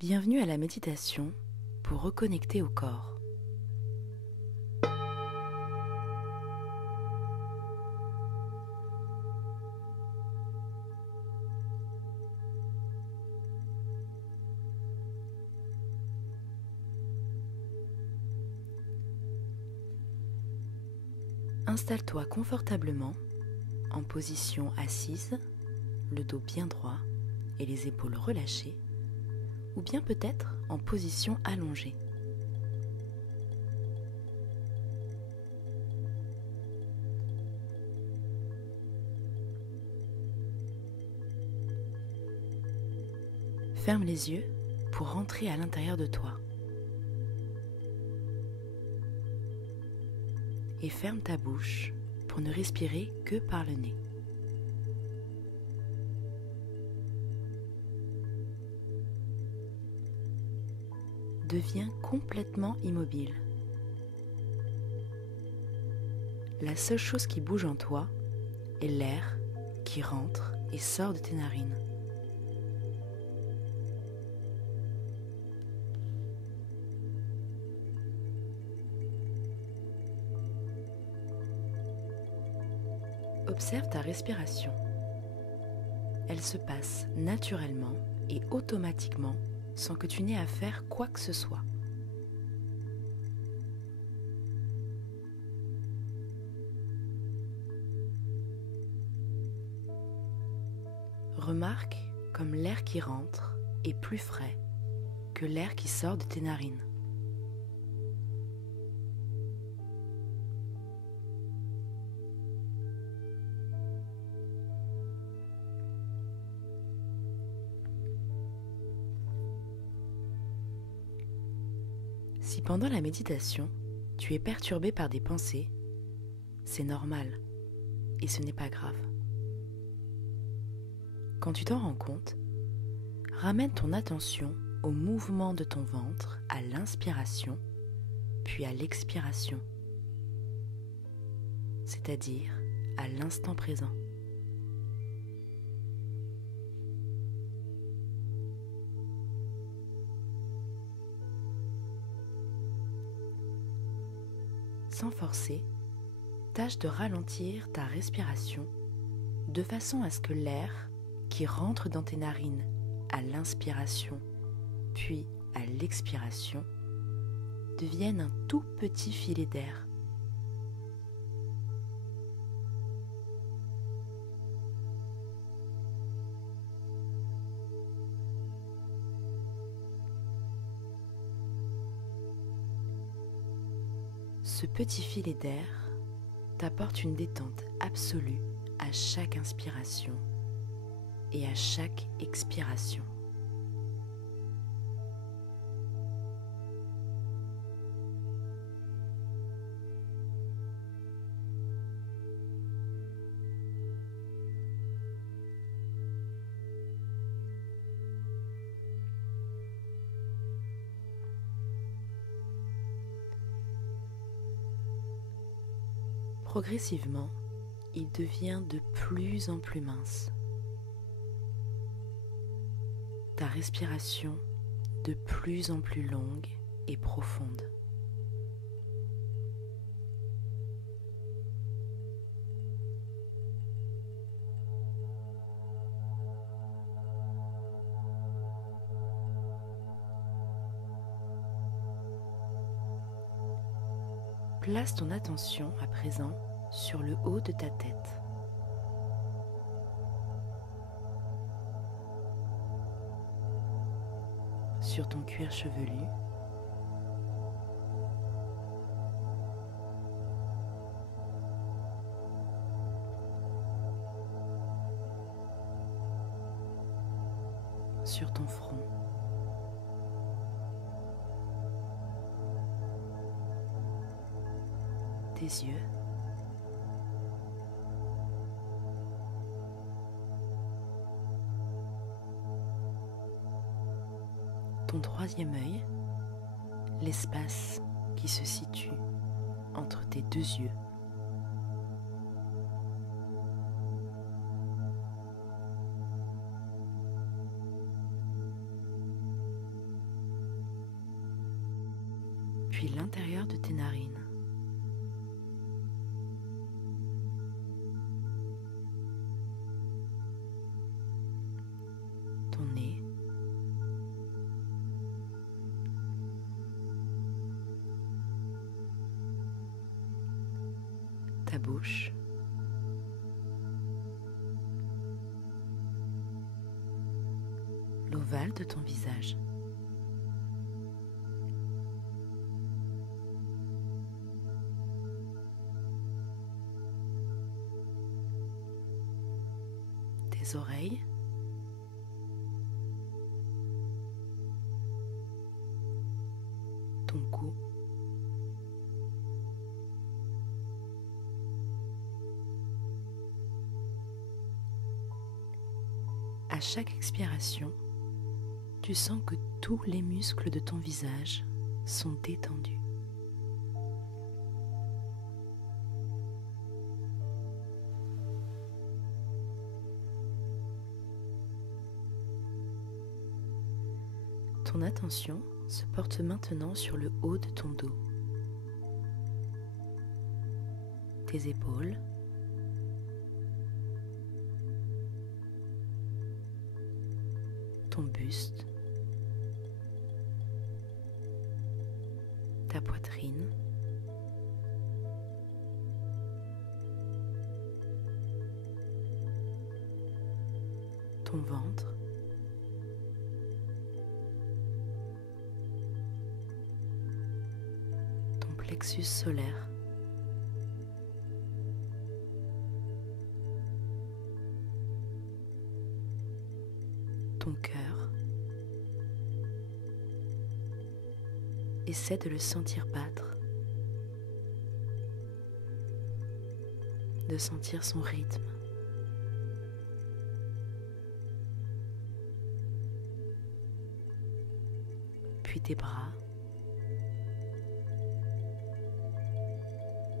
Bienvenue à la méditation pour reconnecter au corps. Installe-toi confortablement en position assise, le dos bien droit et les épaules relâchées, ou bien peut-être en position allongée. Ferme les yeux pour rentrer à l'intérieur de toi. Et ferme ta bouche pour ne respirer que par le nez. Deviens complètement immobile. La seule chose qui bouge en toi est l'air qui rentre et sort de tes narines. Observe ta respiration. Elle se passe naturellement et automatiquement sans que tu n'aies à faire quoi que ce soit. Remarque comme l'air qui rentre est plus frais que l'air qui sort de tes narines. Si pendant la méditation, tu es perturbé par des pensées, c'est normal et ce n'est pas grave. Quand tu t'en rends compte, ramène ton attention au mouvement de ton ventre à l'inspiration, puis à l'expiration, c'est-à-dire à l'instant présent. Sans forcer, tâche de ralentir ta respiration de façon à ce que l'air qui rentre dans tes narines à l'inspiration puis à l'expiration devienne un tout petit filet d'air. Ce petit filet d'air t'apporte une détente absolue à chaque inspiration et à chaque expiration. Progressivement, il devient de plus en plus mince. Ta respiration de plus en plus longue et profonde. Place ton attention à présent sur le haut de ta tête. Sur ton cuir chevelu, sur ton front, tes yeux, ton troisième œil, l'espace qui se situe entre tes deux yeux. puis l'intérieur de tes narines. Ton nez. Ta bouche. L'ovale de ton visage. Tes oreilles. Ton cou. À chaque expiration, tu sens que tous les muscles de ton visage sont détendus. Ton attention se porte maintenant sur le haut de ton dos, tes épaules, ton buste, ta poitrine, ton ventre, ton plexus solaire, ton cœur. Essaie de le sentir battre, de sentir son rythme. Puis tes bras,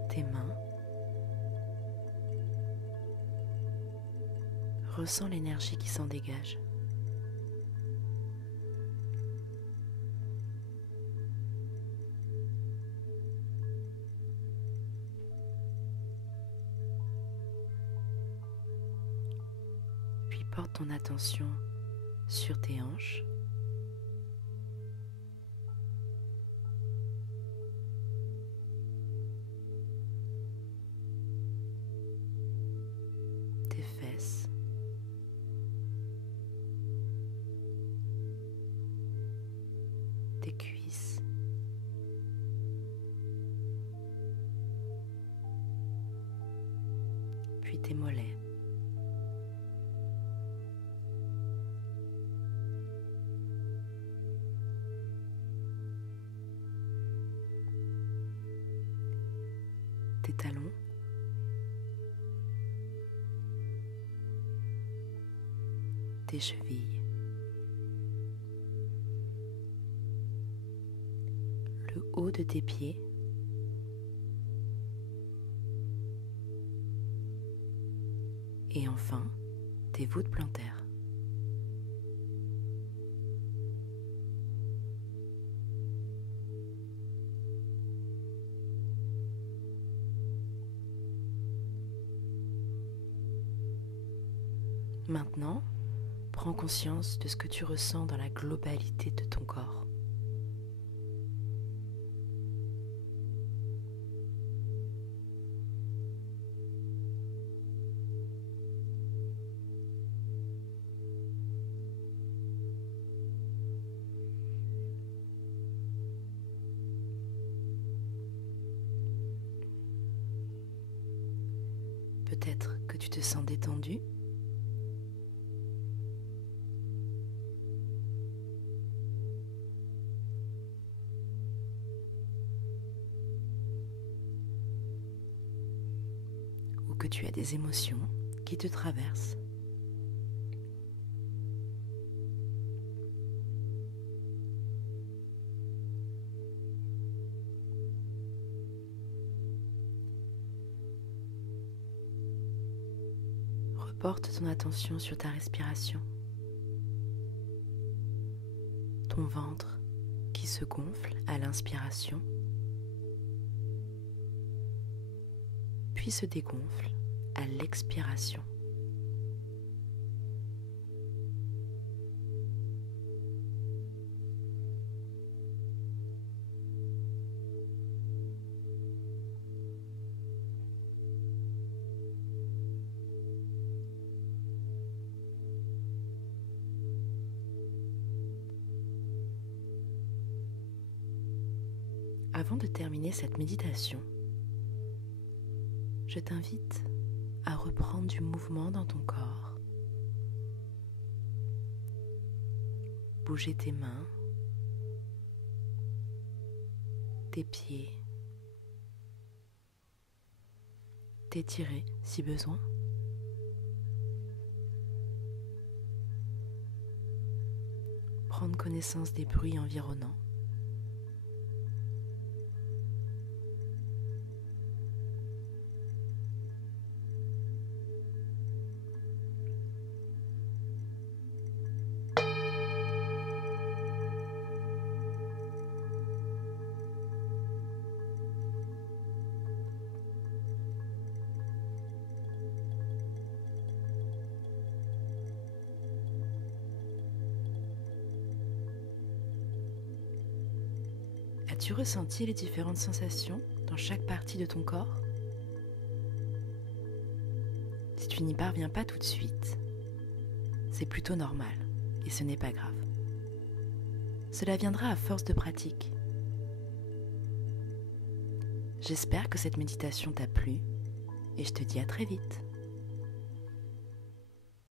tes mains. Ressens l'énergie qui s'en dégage. Puis porte ton attention sur tes hanches. Tes fesses. Tes cuisses. Puis tes mollets. Tes talons. Tes chevilles. Le haut de tes pieds. Et enfin, tes voûtes plantaires. Maintenant, prends conscience de ce que tu ressens dans la globalité de ton corps. Peut-être que tu te sens détendu. Ou que tu as des émotions qui te traversent. Porte ton attention sur ta respiration, ton ventre qui se gonfle à l'inspiration puis se dégonfle à l'expiration. Avant de terminer cette méditation, je t'invite à reprendre du mouvement dans ton corps. Bouger tes mains, tes pieds, t'étirer si besoin. Prendre connaissance des bruits environnants. As-tu ressenti les différentes sensations dans chaque partie de ton corps? Si tu n'y parviens pas tout de suite, c'est plutôt normal et ce n'est pas grave. Cela viendra à force de pratique. J'espère que cette méditation t'a plu et je te dis à très vite.